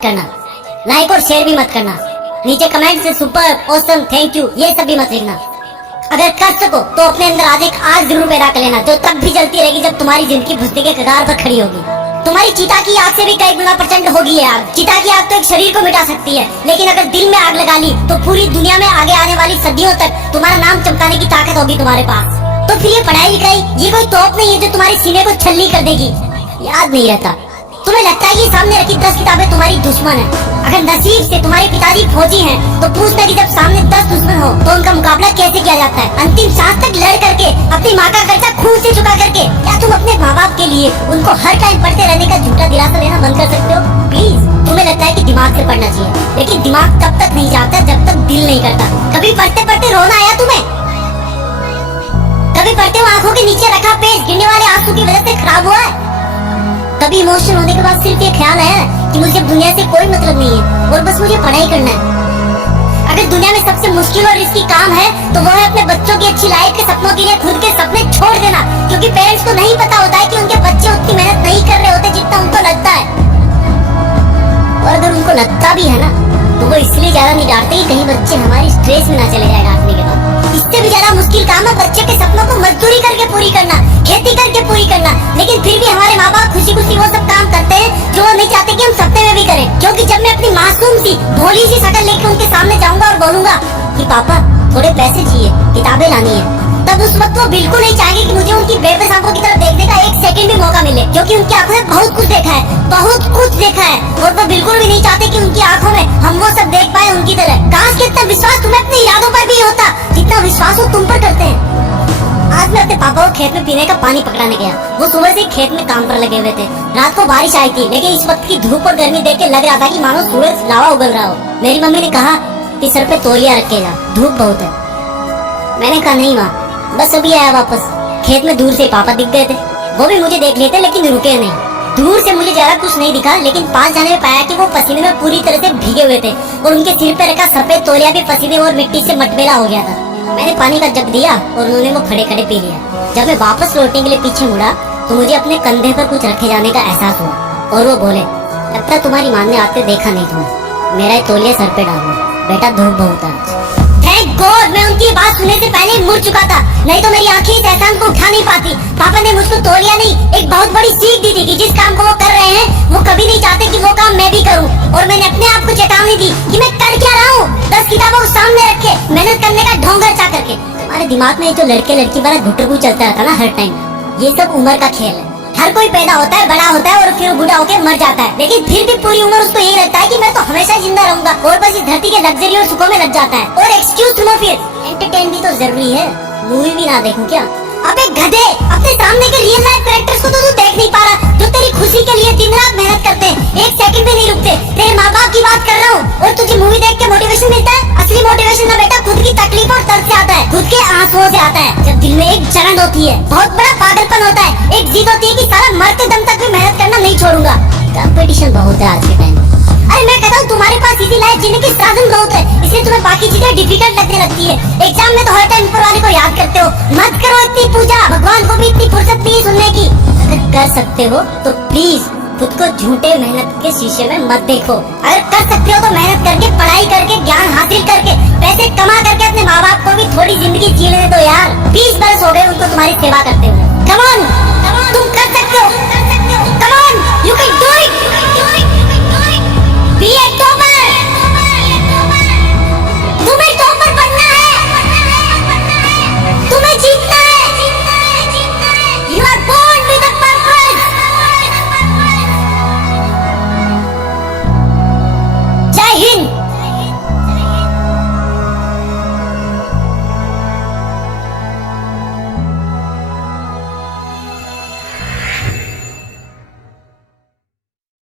करना, लाइक और शेयर भी मत करना। नीचे कमेंट से सुपर, ऑसम, थैंक यू ये सब भी मत लिखना। अगर कर सको तो अपने अंदर आज एक आग जरूर पैदा कर लेना, जो तब भी जलती रहेगी जब तुम्हारी जिंदगी भुस्से के कगार पर खड़ी होगी। तुम्हारी चिता की आग से भी कई गुना प्रचंड होगी ये आग। चिता की आग तो एक शरीर को मिटा सकती है, लेकिन अगर दिल में आग लगा ली तो पूरी दुनिया में आगे आने वाली सदियों तक तुम्हारा नाम चमकाने की ताकत होगी तुम्हारे पास। तो फिर ये पढ़ाई लिखाई ये कोई तोप नहीं है जो तुम्हारे सीने को छलनी कर देगी। याद नहीं रहता, तुम्हें लगता है कि सामने रखी 10 किताबें तुम्हारी दुश्मन है। अगर नसीब से तुम्हारे पिताजी फौजी हैं, तो पूछना कि जब सामने 10 दुश्मन हो तो उनका मुकाबला कैसे किया जाता है। अंतिम सांस तक लड़ करके, अपनी माँ का खर्चा खून से चुका करके, क्या तुम अपने माँ बाप के लिए उनको हर टाइम पढ़ते रहने का झूठा दिलासा देना बंद कर सकते हो? प्लीज, तुम्हें लगता है कि दिमाग से पढ़ना चाहिए, लेकिन दिमाग तब तक नहीं जाता जब तक दिल नहीं करता। कभी पढ़ते पढ़ते रोना आया तुम्हें? कभी पढ़ते हुए आंखों के नीचे रखा पेज गिरने वाले आंसू की वजह से खराब हुआ है? कभी इमोशनल होने के बाद सिर्फ ये ख्याल है कि मुझे दुनिया से कोई मतलब नहीं है और बस मुझे पढ़ाई करना है। अगर दुनिया में सबसे मुश्किल और रिस्की काम है तो वो है अपने बच्चों की अच्छी लाइफ के सपनों के लिए खुद के सपने छोड़ देना, क्योंकि पेरेंट्स को नहीं पता होता है कि उनके बच्चे उतनी मेहनत नहीं कर रहे होते जितना उनको लगता है। और अगर उनको लगता भी है ना, तो वो इसलिए ज्यादा नहीं डांटते कि कहीं बच्चे हमारी स्ट्रेस में ना चले जाए डांटने के बाद। इससे भी ज्यादा मुश्किल काम है बच्चे के सपनों को मजदूरी करके पूरी करना, खेती करके पूरी करना। लेकिन फिर भी हमारे माँ बाप खुशी खुशी वो सब काम करते हैं जो वो नहीं चाहते कि हम सपने में भी करें। क्योंकि जब मैं अपनी मासूम सी भोली सी शक्ल लेकर उनके सामने जाऊंगा और बोलूंगा कि पापा थोड़े पैसे चाहिए, किताबें लानी है, तब उस वक्त वो बिल्कुल नहीं चाहेंगे कि मुझे उनकी बेबस आंखों की तरफ देखने का एक सेकंड भी मौका मिले, क्योंकि उनकी आंखों में बहुत कुछ देखा है, बहुत कुछ देखा है, और वो बिल्कुल भी नहीं चाहते कि उनकी आंखों में हम वो सब देख पाए उनकी तरह। काश कितना विश्वास तुम्हें अपने इरादों पर भी होता जितना विश्वास वो तुम पर करते हैं। आज मैं अपने पापा को खेत में पीने का पानी पकड़ाने गया। वो सुबह से खेत में काम पर लगे हुए थे। रात को बारिश आई थी, लेकिन इस वक्त की धूप और गर्मी देख के लग रहा था कि मानो सूरज लावा उगल रहा हो। मेरी मम्मी ने कहा कि सर पे तौलिया रख के जा, धूप बहुत है। मैंने कहा नहीं माँ, बस अभी आया वापस। खेत में दूर से पापा दिख गए थे, वो भी मुझे देख लेते लेकिन रुके नहीं। दूर से मुझे ज्यादा कुछ नहीं दिखा, लेकिन पास जाने में पाया कि वो पसीने में पूरी तरह से भीगे हुए थे और उनके सिर पे रखा सफेद तौलिया भी पसीने और मिट्टी से मटमेला हो गया था। मैंने पानी का जग दिया और उन्होंने वो खड़े खड़े पी लिया। जब मैं वापस लौटने के लिए पीछे मुड़ा तो मुझे अपने कंधे पर कुछ रखे जाने का एहसास हुआ और वो बोले, लगता तुम्हारी माँ ने आते देखा नहीं तुम्हें, मेरा तौलिया सर पे डालो, बेटा धूप बहुत है। थैंक गॉड मैं उनकी बात सुनने से पहले ही मुड़ चुका था, नहीं तो मेरी आंखें इस एहसान को उठा नहीं पाती। पापा ने मुझको तौलिया नहीं, एक बहुत बड़ी सीख दी थी कि जिस काम को वो कर रहे हैं वो कभी नहीं चाहते कि वो काम मैं भी करूं। और मैंने अपने आप को चेतावनी दी कि मैं कर क्या रहा हूँ। 10 किताबों को सामने रखे मेहनत करने का ढोंग रचा करके। हमारे दिमाग में जो लड़के लड़की वाला घुटरगु चलता रहता ना हर टाइम, ये सब उम्र का खेल है। हर कोई पैदा होता है, बड़ा होता है और फिर बूढ़ा होकर मर जाता है, लेकिन फिर भी पूरी उम्र उसको यही लगता है कि मैं तो हमेशा जिंदा रहूंगा और बस इस धरती के लग्जरी और सुखों में लग जाता है। और एक्सक्यूज सुनो, फिर एंटरटेन भी तो जरूरी है, मूवी भी ना देखूं क्या? अबे गधे, अपने सामने के रियल लाइफ कैरेक्टर्स को तो तू देख नहीं पा रहा, जो तेरी खुशी के लिए दिन रात मेहनत करते हैं, एक सेकंड भी नहीं रुकते। तेरे माँ बाप की बात कर रहा हूँ और तुझे मूवी देख के मोटिवेशन मिलता है? असली मोटिवेशन ना बेटा खुद की तकलीफ और दर्द से आता है, खुद के आंसुओं से आता है। जब दिल में एक जलन होती है, बहुत बड़ा पागलपन होता है, एक जिद होती है कि सारा मरते दम तक भी मेहनत करना नहीं छोड़ूंगा। कंपटीशन बहुत है आज के टाइम। अरे मैं कहता हूँ तुम्हारे पास इजी लाइफ जीने के साधन बहुत है, इसलिए तुम्हें बाकी चीजें डिफिकल्ट लगने लगती है। एग्जाम में तो हर टाइम ऊपर वाले को याद करते हो। मत करो इतनी पूजा, भगवान को भी इतनी फुर्सत नहीं सुनने की। अगर कर सकते हो तो प्लीज खुद को झूठे मेहनत के शीशे में मत देखो। अगर कर सकते हो तो मेहनत करके, पढ़ाई करके, ज्ञान हासिल करके, पैसे कमा करके अपने माँ बाप को भी थोड़ी जिंदगी जी लेने दो यार। 20 बरस हो गए उनको तुम्हारी सेवा करते हुए। Come on.